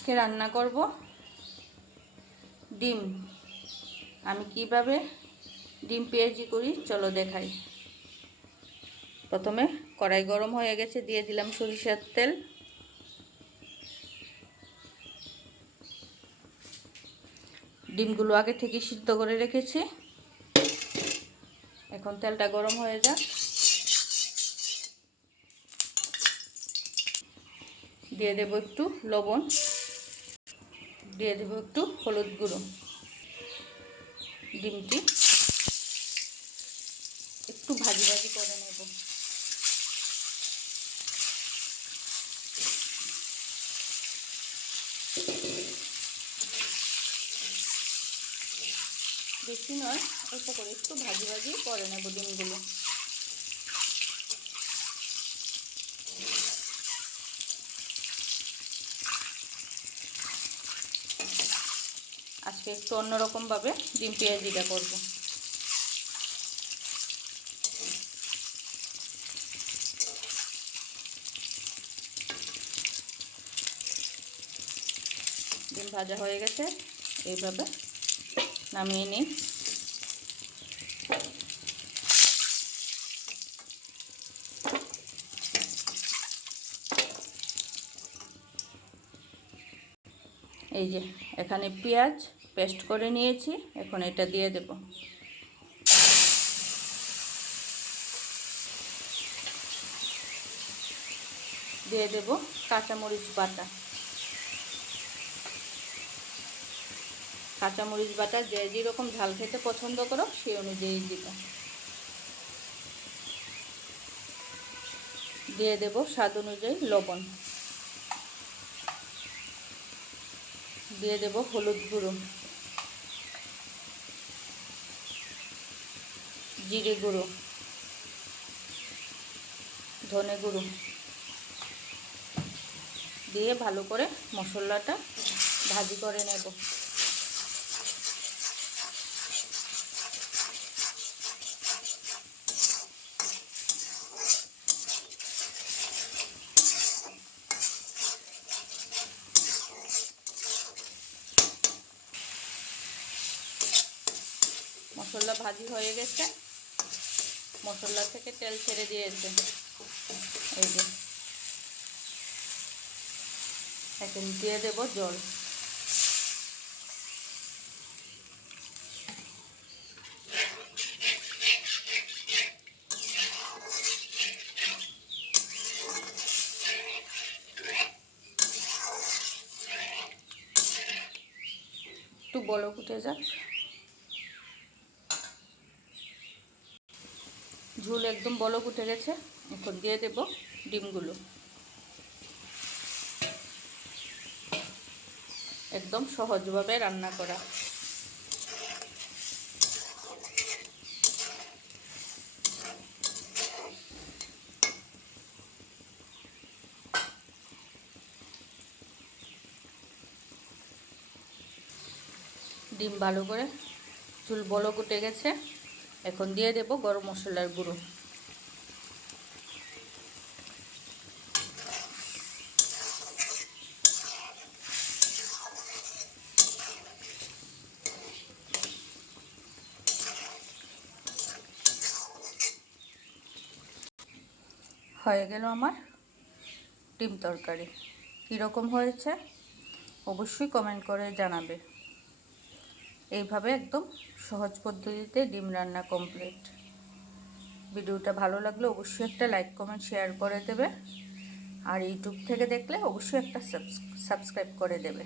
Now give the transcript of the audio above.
আজকে রান্না করব ডিম। আমি কিভাবে ডিম পেঁয়াজি করি চলো দেখাই। প্রথমে কড়াই গরম হয়ে গেছে, দিয়ে দিলাম সরিষার তেল। ডিমগুলো আগে থেকে সিদ্ধ করে রেখেছি। এখন তেলটা গরম হয়ে যাক, দিয়ে দেব একটু লবণ, দিয়ে দেব একটু হলুদ গুঁড়ো। ডিমটি একটু ভাজি ভাজি করে নেব। বেশি নয়, অল্প করে একটু ভাজি ভাজি করে নেব ডিমগুলো। আজকে একটু অন্যরকমভাবে ডিম পেঁয়াজিটা করব। ডিম ভাজা হয়ে গেছে, এইভাবে নামিয়ে নিই। এই যে এখানে পেঁয়াজ পেস্ট করে নিয়েছি, এখন এটা দিয়ে দেব। দিয়ে দেব কাঁচামরিচ বাটা। কাঁচামরিচ বাটা যে যেরকম ঝাল খেতে পছন্দ করো সেই অনুযায়ী দিবে। দিয়ে দেব স্বাদ অনুযায়ী লবণ। দিয়ে দেব হলুদ গুঁড়ো, জিরে গুঁড়ো, ধনে গুঁড়ো দিয়ে ভালো করে মশলাটা ভাজি করে নেব। মশলা ভাজি হয়ে গেছে, মশলা থেকে তেল ছেড়ে দিয়েছে। এই যে এখন দিয়ে দেব জল। একটু বলক উঠে যাক, ঝোল একদম বলক উঠে গেছে। এখন দিয়ে দেব ডিমগুলো। একদম সহজভাবে রান্না করা। ডিম ভালো করে ঝোল বলক উঠে গেছে, এখন দিয়ে দেব গরম মশলার গুঁড়ো। হয়ে গেল আমার ডিম তরকারি। কীরকম হয়েছে অবশ্যই কমেন্ট করে জানাবে। এইভাবে একদম সহজ পদ্ধতিতে ডিম রান্না কমপ্লিট। ভিডিওটা ভালো লাগলে অবশ্যই একটা লাইক কমেন্ট শেয়ার করে দেবে, আর ইউটিউব থেকে দেখলে অবশ্যই একটা সাবস্ক্রাইব করে দেবে।